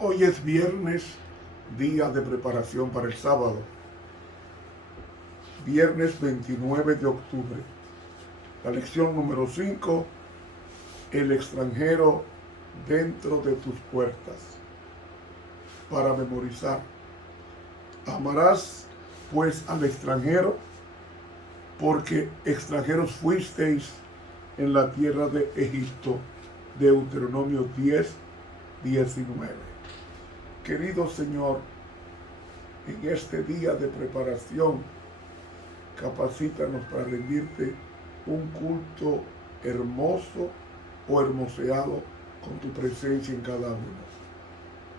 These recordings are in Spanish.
Hoy es viernes, día de preparación para el sábado. Viernes 29 de octubre. La lección número 5, el extranjero dentro de tus puertas. Para memorizar. Amarás pues al extranjero, porque extranjeros fuisteis en la tierra de Egipto. Deuteronomio 10:19. Querido Señor, en este día de preparación, capacítanos para rendirte un culto hermoso o hermoseado con tu presencia en cada uno.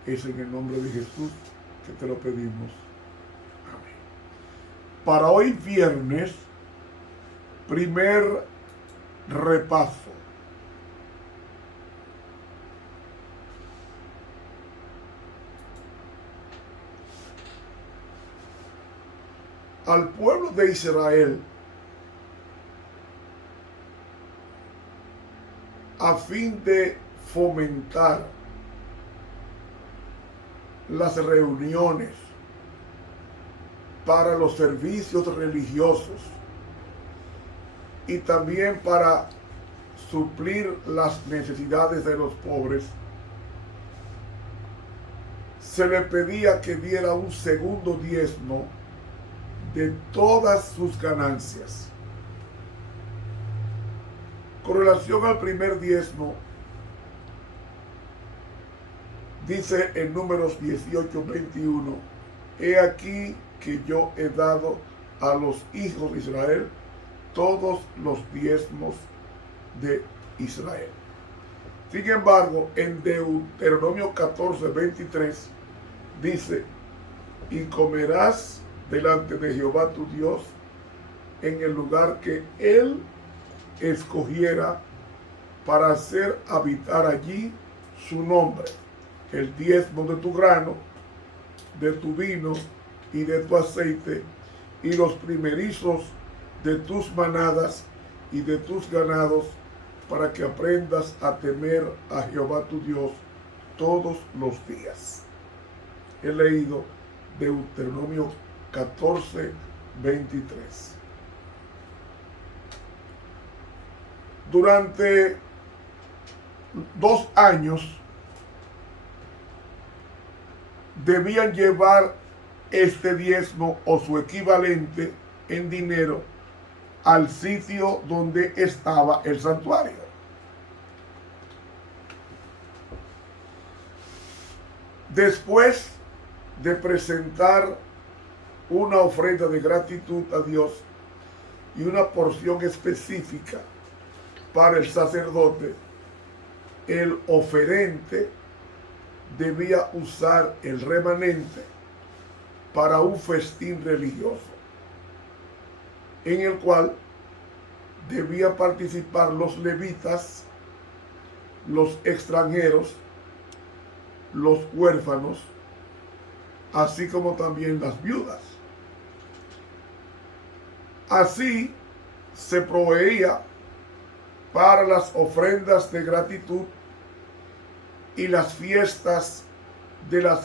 Es en el nombre de Jesús que te lo pedimos. Amén. Para hoy viernes, primer repaso. Al pueblo de Israel, a fin de fomentar las reuniones para los servicios religiosos y también para suplir las necesidades de los pobres, se le pedía que diera un segundo diezmo de todas sus ganancias. Con relación al primer diezmo, dice en Números 18:21, he aquí que yo he dado a los hijos de Israel todos los diezmos de Israel. Sin embargo, en Deuteronomio 14:23 dice, y comerás delante de Jehová tu Dios en el lugar que él escogiera para hacer habitar allí su nombre, el diezmo de tu grano, de tu vino y de tu aceite, y los primerizos de tus manadas y de tus ganados, para que aprendas a temer a Jehová tu Dios todos los días. He leído Deuteronomio 14:23. Durante 2 años debían llevar este diezmo o su equivalente en dinero al sitio donde estaba el santuario. Después de presentar una ofrenda de gratitud a Dios y una porción específica para el sacerdote, el oferente debía usar el remanente para un festín religioso, en el cual debía participar los levitas, los extranjeros, los huérfanos, así como también las viudas. Así se proveía para las ofrendas de gratitud y las fiestas de las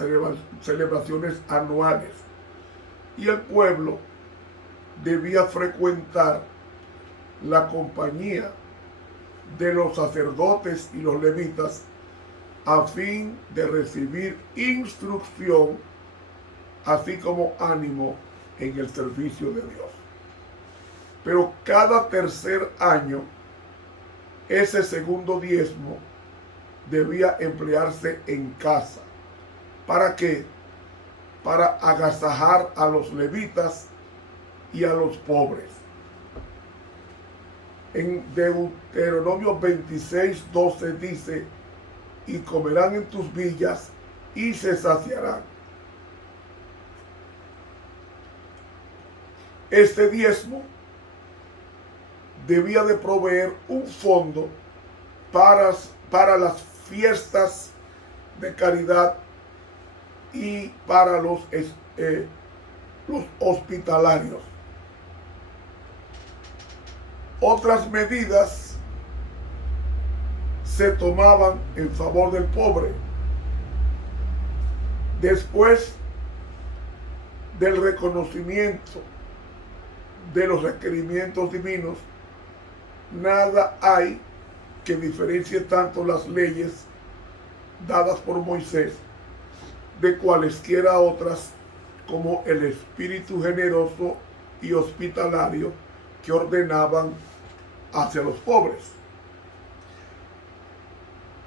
celebraciones anuales. Y el pueblo debía frecuentar la compañía de los sacerdotes y los levitas a fin de recibir instrucción, así como ánimo en el servicio de Dios. Pero cada tercer año, ese segundo diezmo debía emplearse en casa. ¿Para qué? Para agasajar a los levitas y a los pobres. En Deuteronomio 26:12 dice, y comerán en tus villas y se saciarán. Este diezmo debía de proveer un fondo para las fiestas de caridad y para los hospitalarios. Otras medidas se tomaban en favor del pobre. Después del reconocimiento de los requerimientos divinos, nada hay que diferencie tanto las leyes dadas por Moisés de cualesquiera otras como el espíritu generoso y hospitalario que ordenaban hacia los pobres.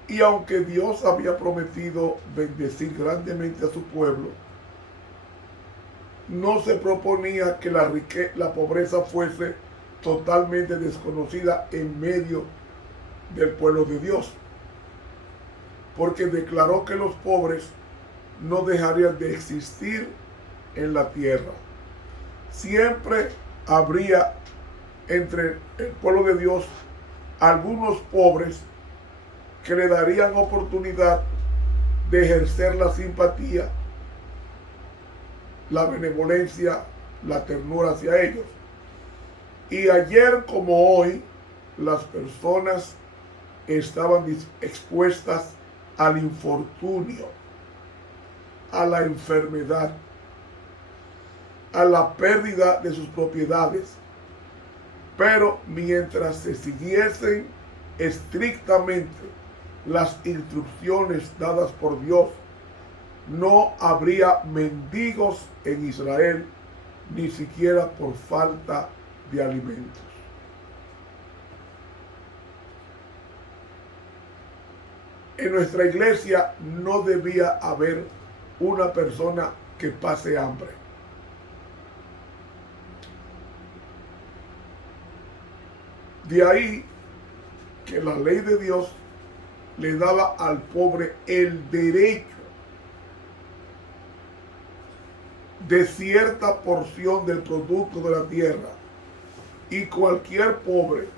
Y aunque Dios había prometido bendecir grandemente a su pueblo, no se proponía que la pobreza fuese totalmente desconocida en medio del pueblo de Dios, porque declaró que los pobres no dejarían de existir en la tierra. Siempre habría entre el pueblo de Dios algunos pobres que le darían oportunidad de ejercer la simpatía, la benevolencia, la ternura hacia ellos. Y ayer como hoy, las personas estaban expuestas al infortunio, a la enfermedad, a la pérdida de sus propiedades. Pero mientras se siguiesen estrictamente las instrucciones dadas por Dios, no habría mendigos en Israel, ni siquiera por falta de alimentos. En nuestra iglesia no debía haber una persona que pase hambre. De ahí que la ley de Dios le daba al pobre el derecho de cierta porción del producto de la tierra, y cualquier pobre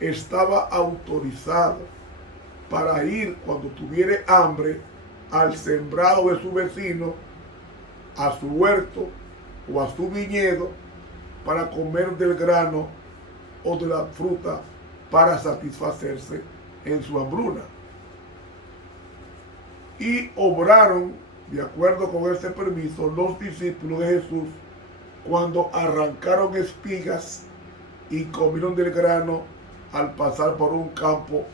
estaba autorizado para ir cuando tuviera hambre al sembrado de su vecino, a su huerto o a su viñedo, para comer del grano o de la fruta para satisfacerse en su hambruna. Y obraron de acuerdo con este permiso los discípulos de Jesús cuando arrancaron espigas y comieron del grano al pasar por un campo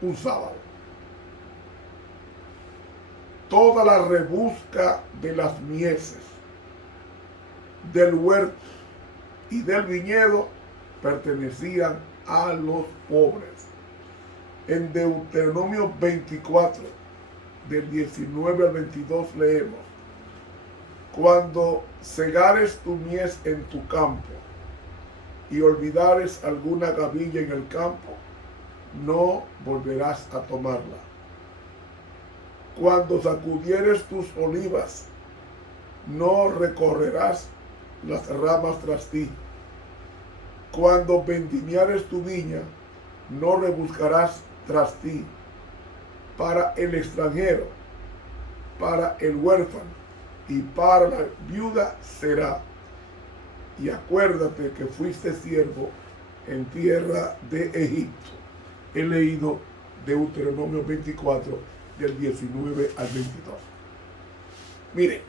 un sábado. Toda la rebusca de las mieses, del huerto y del viñedo pertenecían a los pobres. En Deuteronomio 24, del 19 al 22 leemos: cuando segares tu mies en tu campo y olvidares alguna gavilla en el campo, no volverás a tomarla. Cuando sacudieres tus olivas, no recorrerás las ramas tras ti. Cuando vendimiares tu viña, no rebuscarás tras ti. Para el extranjero, para el huérfano y para la viuda será. Y acuérdate que fuiste siervo en tierra de Egipto. He leído Deuteronomio 24, del 19 al 22. Mire,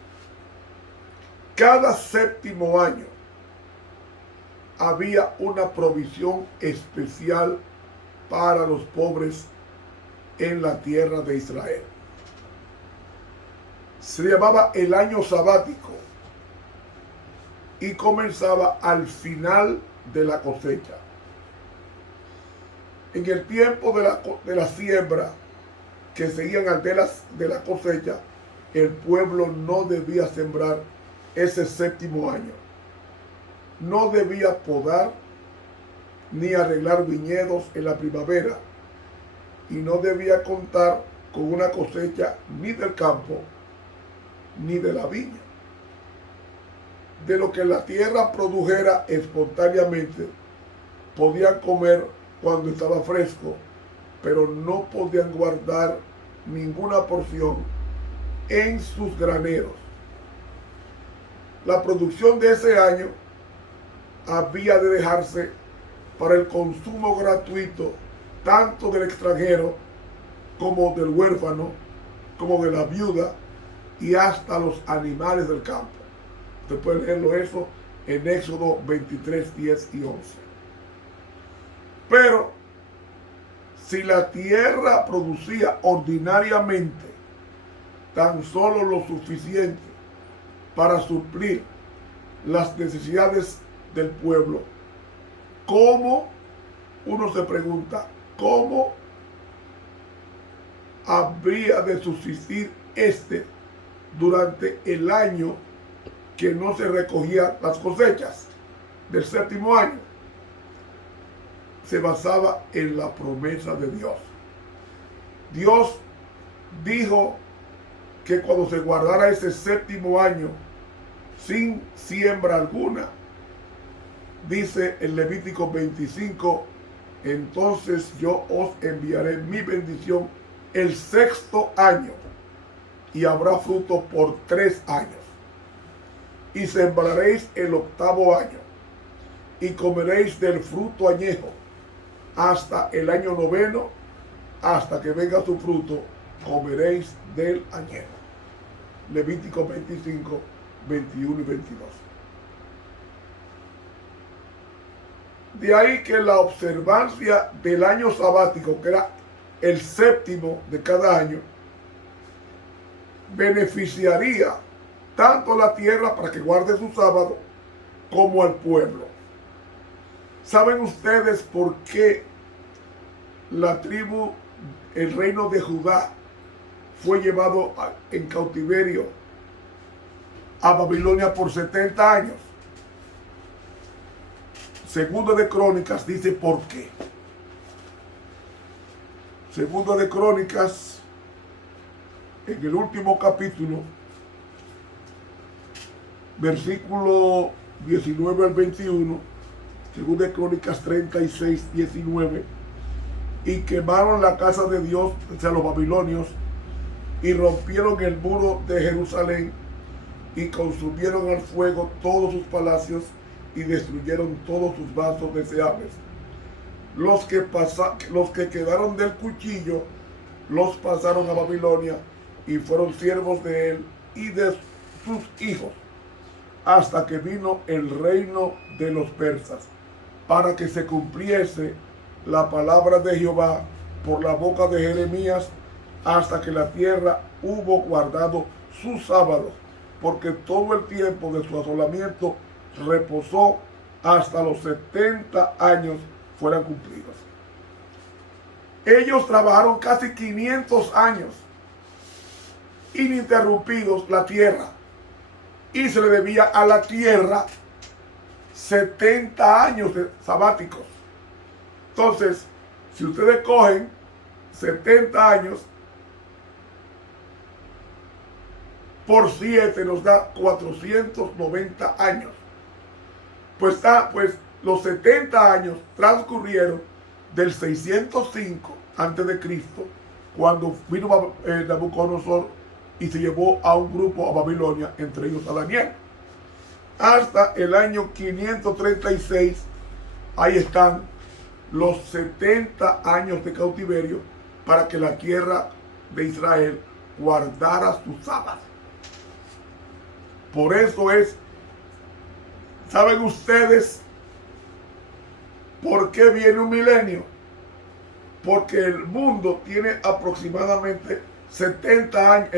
cada séptimo año había una provisión especial para los pobres en la tierra de Israel. Se llamaba el año sabático y comenzaba al final de la cosecha. En el tiempo de la siembra que seguían al de la cosecha, el pueblo no debía sembrar ese séptimo año. No debía podar ni arreglar viñedos en la primavera, y no debía contar con una cosecha ni del campo ni de la viña. De lo que la tierra produjera espontáneamente, podían comer cuando estaba fresco, pero no podían guardar ninguna porción en sus graneros. La producción de ese año había de dejarse para el consumo gratuito, tanto del extranjero como del huérfano, como de la viuda y hasta los animales del campo. Usted puede leerlo eso en Éxodo 23, 10 y 11. Pero si la tierra producía ordinariamente tan solo lo suficiente para suplir las necesidades del pueblo, ¿cómo? Uno se pregunta, ¿cómo habría de subsistir durante el año que no se recogían las cosechas del séptimo año? Se basaba en la promesa de Dios. Dios dijo que cuando se guardara ese séptimo año sin siembra alguna, dice en Levítico 25, entonces yo os enviaré mi bendición el sexto año y habrá fruto por 3 años. Y sembraréis el octavo año y comeréis del fruto añejo hasta el año noveno, hasta que venga su fruto, comeréis del añejo. Levítico 25, 21 y 22. De ahí que la observancia del año sabático, que era el séptimo de cada año, beneficiaría tanto a la tierra para que guarde su sábado como al pueblo. ¿Saben ustedes por qué la tribu, el reino de Judá, fue llevado en cautiverio a Babilonia por 70 años? Segundo de Crónicas dice por qué. Segundo de Crónicas, en el último capítulo, versículo 19 al 21, Segunda de Crónicas 36, 19, y quemaron la casa de Dios, o sea, los babilonios, y rompieron el muro de Jerusalén, y consumieron al fuego todos sus palacios, y destruyeron todos sus vasos deseables. Los que quedaron del cuchillo, los pasaron a Babilonia, y fueron siervos de él y de sus hijos, hasta que vino el reino de los persas, para que se cumpliese la palabra de Jehová por la boca de Jeremías, hasta que la tierra hubo guardado sus sábados, porque todo el tiempo de su asolamiento reposó hasta los 70 años fueran cumplidos. Ellos trabajaron casi 500 años ininterrumpidos la tierra, y se le debía a la tierra 70 años de sabáticos. Entonces, si ustedes cogen 70 años por 7, nos da 490 años. Pues los 70 años transcurrieron del 605 antes de Cristo, cuando vino Nabucodonosor y se llevó a un grupo a Babilonia, entre ellos a Daniel, hasta el año 536. Ahí están los 70 años de cautiverio para que la tierra de Israel guardara sus sábados. Por eso ¿saben ustedes por qué viene un milenio? Porque el mundo tiene aproximadamente 70 años,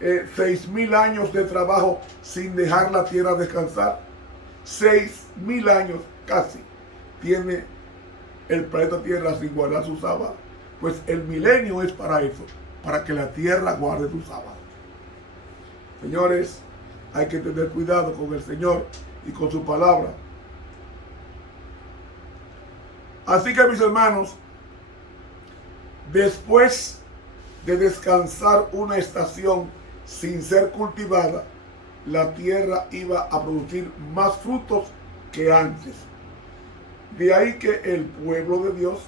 6.000 años de trabajo sin dejar la tierra descansar. 6.000 años casi tiene el planeta Tierra sin guardar su sábado. Pues el milenio es para eso, para que la tierra guarde su sábado. Señores, hay que tener cuidado con el Señor y con su palabra. Así que, mis hermanos, después de descansar una estación sin ser cultivada, la tierra iba a producir más frutos que antes. De ahí que el pueblo de Dios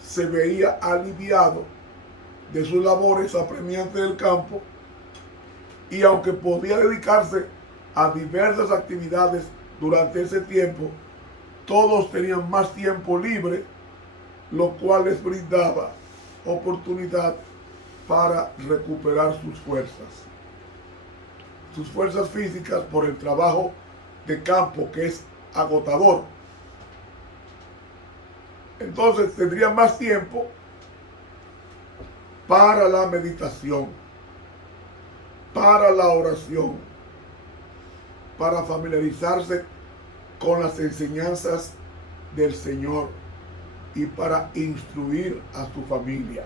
se veía aliviado de sus labores apremiantes del campo, y aunque podía dedicarse a diversas actividades durante ese tiempo, todos tenían más tiempo libre, lo cual les brindaba oportunidad para recuperar sus fuerzas físicas por el trabajo de campo, que es agotador. Entonces tendrían más tiempo para la meditación, para la oración, para familiarizarse con las enseñanzas del Señor y para instruir a su familia.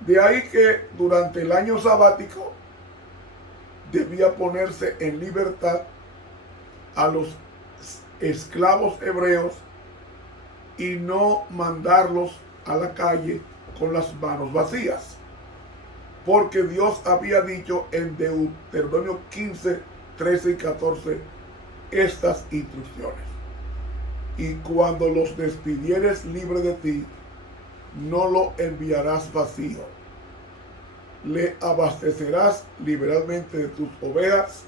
De ahí que durante el año sabático debía ponerse en libertad a los esclavos hebreos y no mandarlos a la calle con las manos vacías, porque Dios había dicho en Deuteronomio 15, 13 y 14 estas instrucciones: y cuando los despidieres libre de ti, no lo enviarás vacío, le abastecerás liberalmente de tus ovejas,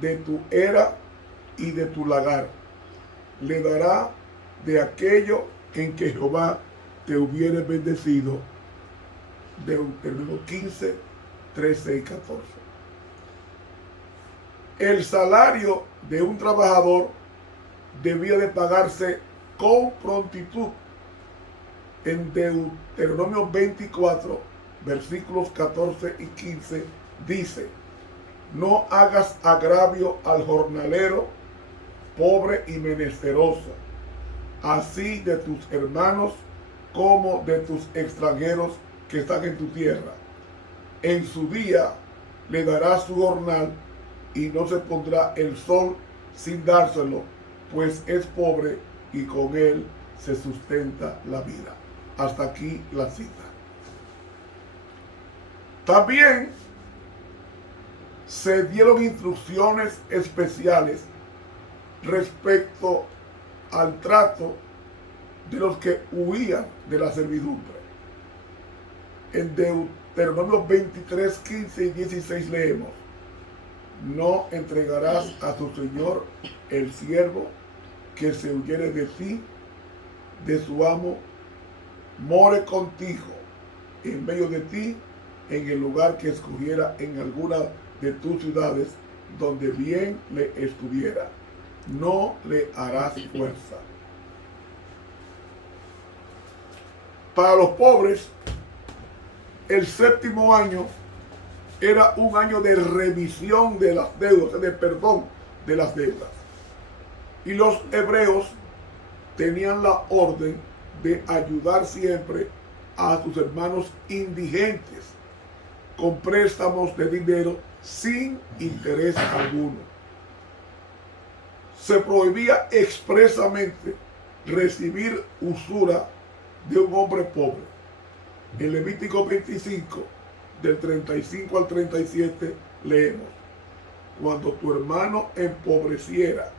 de tu era y de tu lagar, le dará de aquello en que Jehová te hubiere bendecido. Deuteronomio 15, 13 y 14. El salario de un trabajador debía de pagarse con prontitud. En Deuteronomio 24, versículos 14 y 15 dice: no hagas agravio al jornalero, pobre y menesteroso, así de tus hermanos como de tus extranjeros que están en tu tierra. En su día le darás su jornal, y no se pondrá el sol sin dárselo, pues es pobre y con él se sustenta la vida. Hasta aquí la cita. También se dieron instrucciones especiales respecto al trato de los que huían de la servidumbre. En Deuteronomio 23, 15 y 16 leemos: no entregarás a tu señor el siervo que se huyere de ti, de su amo, more contigo en medio de ti, en el lugar que escogiera en alguna de tus ciudades, donde bien le estuviera. No le harás fuerza. Para los pobres, el séptimo año era un año de remisión de las deudas, de perdón de las deudas. Y los hebreos tenían la orden de ayudar siempre a sus hermanos indigentes con préstamos de dinero sin interés alguno. Se prohibía expresamente recibir usura de un hombre pobre. En Levítico 25, del 35 al 37, leemos: cuando tu hermano empobreciera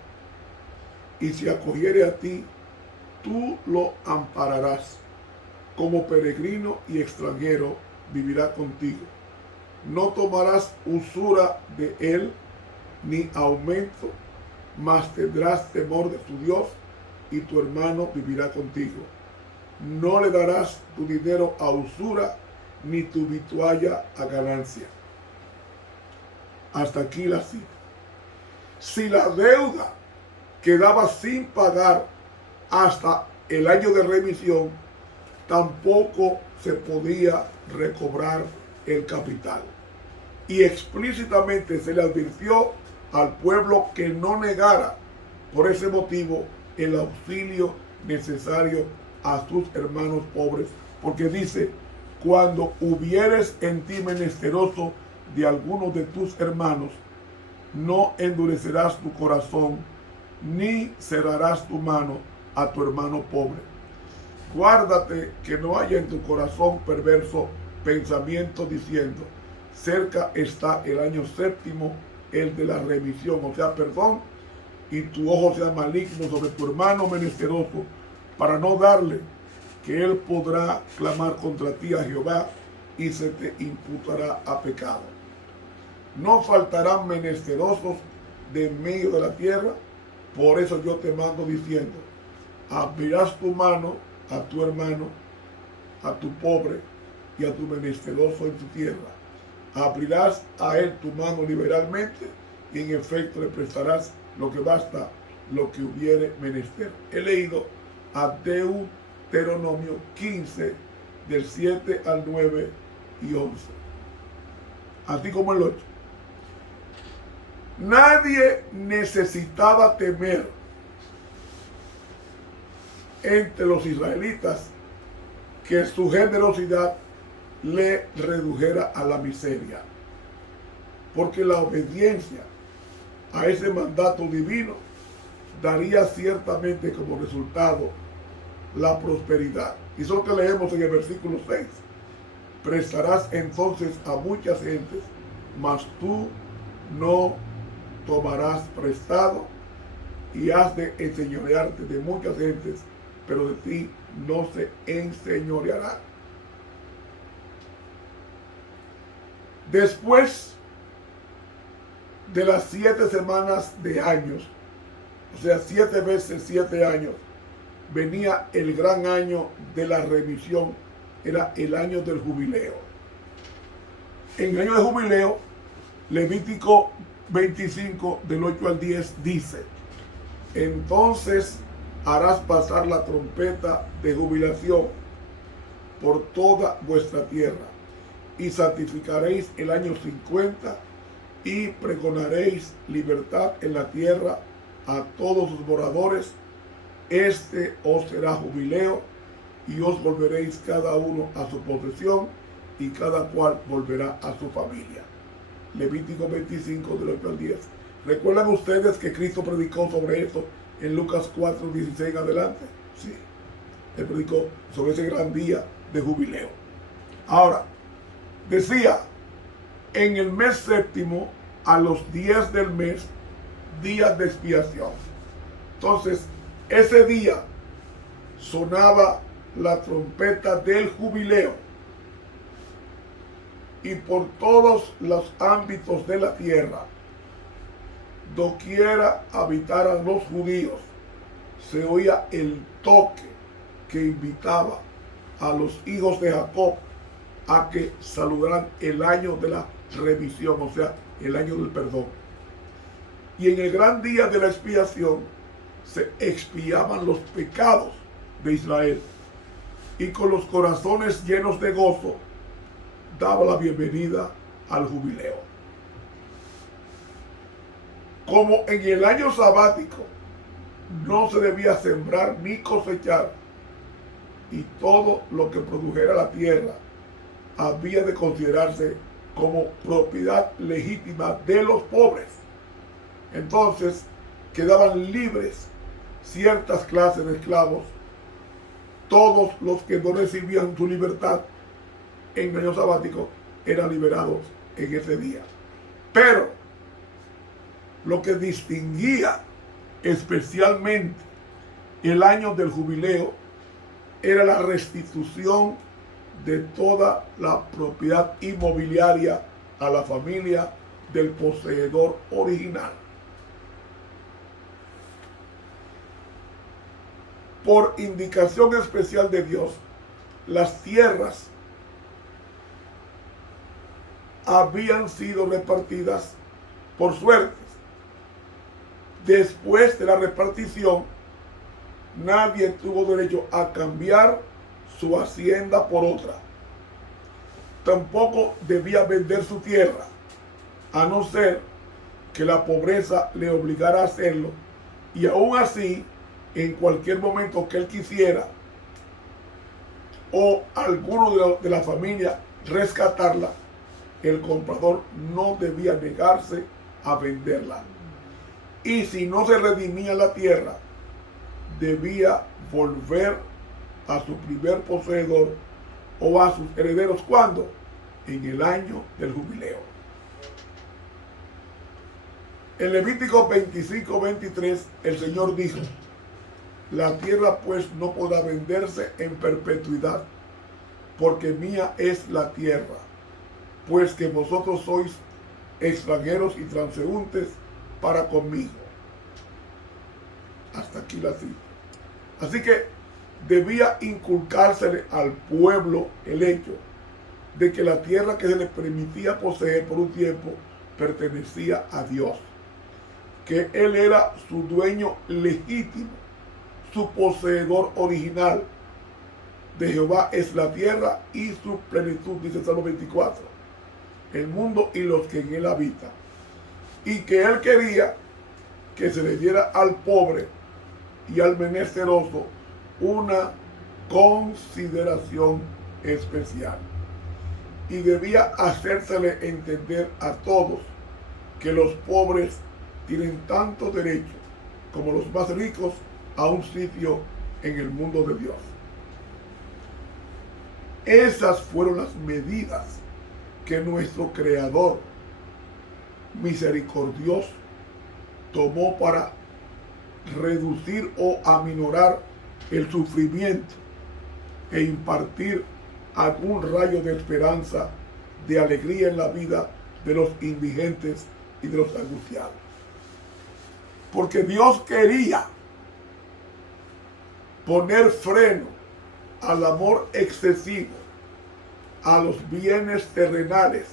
y se acogiere a ti, tú lo ampararás. Como peregrino y extranjero vivirá contigo. No tomarás usura de él, ni aumento, mas tendrás temor de tu Dios, y tu hermano vivirá contigo. No le darás tu dinero a usura, ni tu vitualla a ganancia. Hasta aquí la cita. Si la deuda quedaba sin pagar hasta el año de remisión, tampoco se podía recobrar el capital. Y explícitamente se le advirtió al pueblo que no negara por ese motivo el auxilio necesario a sus hermanos pobres, porque dice: cuando hubieres en ti menesteroso de alguno de tus hermanos, no endurecerás tu corazón, ni cerrarás tu mano a tu hermano pobre. Guárdate que no haya en tu corazón perverso pensamiento diciendo: cerca está el año séptimo, el de la remisión, o sea, perdón, y tu ojo sea maligno sobre tu hermano menesteroso, para no darle, que él podrá clamar contra ti a Jehová y se te imputará a pecado. No faltarán menesterosos de en medio de la tierra, Por eso yo te mando diciendo, abrirás tu mano a tu hermano, a tu pobre y a tu menesteroso en tu tierra. Abrirás a él tu mano liberalmente y en efecto le prestarás lo que basta, lo que hubiere menester. He leído a Deuteronomio 15, del 7 al 9 y 11. Así como el 8. Nadie necesitaba temer entre los israelitas que su generosidad le redujera a la miseria, porque la obediencia a ese mandato divino daría ciertamente como resultado la prosperidad. Y eso que leemos en el versículo 6. Prestarás entonces a muchas gentes, mas tú no tomarás prestado, y has de enseñorearte de muchas gentes, pero de ti no se enseñoreará. Después de las 7 semanas de años, o sea, 7 veces 7 años, venía el gran año de la remisión, era el año del jubileo. En el año de jubileo, Levítico 25, del 8 al 10, dice: entonces harás pasar la trompeta de jubilación por toda vuestra tierra, y santificaréis el año 50, y pregonaréis libertad en la tierra a todos sus moradores. Este os será jubileo, y os volveréis cada uno a su posesión, y cada cual volverá a su familia. Levítico 25, del 8 al 10. ¿Recuerdan ustedes que Cristo predicó sobre eso en Lucas 4, 16 en adelante? Sí, Él predicó sobre ese gran día de jubileo. Ahora, decía, en el mes séptimo, a los 10 del mes, días de expiación. Entonces, ese día sonaba la trompeta del jubileo, y por todos los ámbitos de la tierra, doquiera habitaran los judíos, se oía el toque que invitaba a los hijos de Jacob a que saludaran el año de la remisión, o sea, el año del perdón. Y en el gran día de la expiación se expiaban los pecados de Israel, y con los corazones llenos de gozo daba la bienvenida al jubileo. Como en el año sabático no se debía sembrar ni cosechar, y todo lo que produjera la tierra había de considerarse como propiedad legítima de los pobres, entonces quedaban libres ciertas clases de esclavos. Todos los que no recibían su libertad en el año sabático eran liberados en ese día. Pero lo que distinguía especialmente el año del jubileo era la restitución de toda la propiedad inmobiliaria a la familia del poseedor original. Por indicación especial de Dios, las tierras habían sido repartidas por suertes. Después de la repartición, nadie tuvo derecho a cambiar su hacienda por otra. Tampoco debía vender su tierra, a no ser que la pobreza le obligara a hacerlo, y aún así, en cualquier momento que él quisiera, o alguno de la familia rescatarla, el comprador no debía negarse a venderla. Y si no se redimía la tierra, debía volver a su primer poseedor o a sus herederos. ¿Cuándo? En el año del jubileo. En Levítico 25, 23, el Señor dijo: la tierra pues no podrá venderse en perpetuidad, porque mía es la tierra, pues que vosotros sois extranjeros y transeúntes para conmigo. Hasta aquí la cita. Así que debía inculcársele al pueblo el hecho de que la tierra que se le permitía poseer por un tiempo pertenecía a Dios, que Él era su dueño legítimo, su poseedor original. De Jehová es la tierra y su plenitud, dice el Salmo 24, el mundo y los que en él habitan, y que Él quería que se le diera al pobre y al menesteroso una consideración especial. Y debía hacérsele entender a todos que los pobres tienen tanto derecho como los más ricos a un sitio en el mundo de Dios. Esas fueron las medidas que nuestro Creador misericordioso tomó para reducir o aminorar el sufrimiento e impartir algún rayo de esperanza, de alegría en la vida de los indigentes y de los angustiados. Porque Dios quería poner freno al amor excesivo, a los bienes terrenales,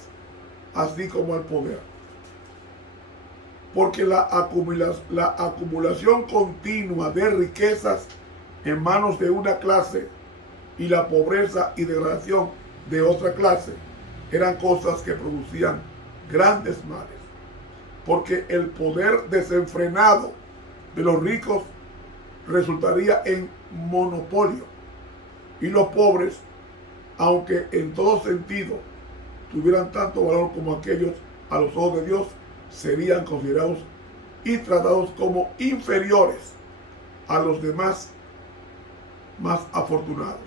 así como al poder. Porque la acumulación continua de riquezas en manos de una clase y la pobreza y degradación de otra clase eran cosas que producían grandes males. Porque el poder desenfrenado de los ricos resultaría en monopolio, y los pobres, aunque en todo sentido tuvieran tanto valor como aquellos a los ojos de Dios, serían considerados y tratados como inferiores a los demás más afortunados.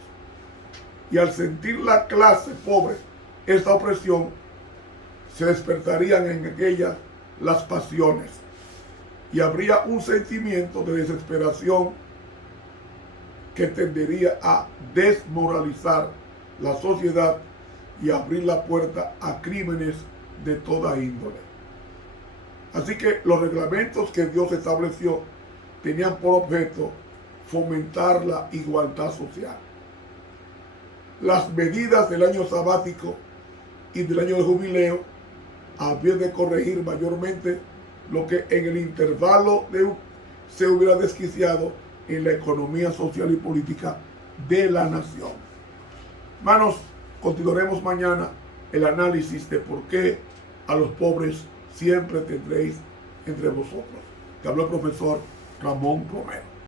Y al sentir la clase pobre esta opresión, se despertarían en aquellas las pasiones, y habría un sentimiento de desesperación que tendería a desmoralizar la sociedad y abrir la puerta a crímenes de toda índole. Así que los reglamentos que Dios estableció tenían por objeto fomentar la igualdad social. Las medidas del año sabático y del año de jubileo habían de corregir mayormente lo que en el intervalo se hubiera desquiciado en la economía social y política de la nación. Hermanos, continuaremos mañana el análisis de por qué a los pobres siempre tendréis entre vosotros. Que habló el profesor Ramón Romero.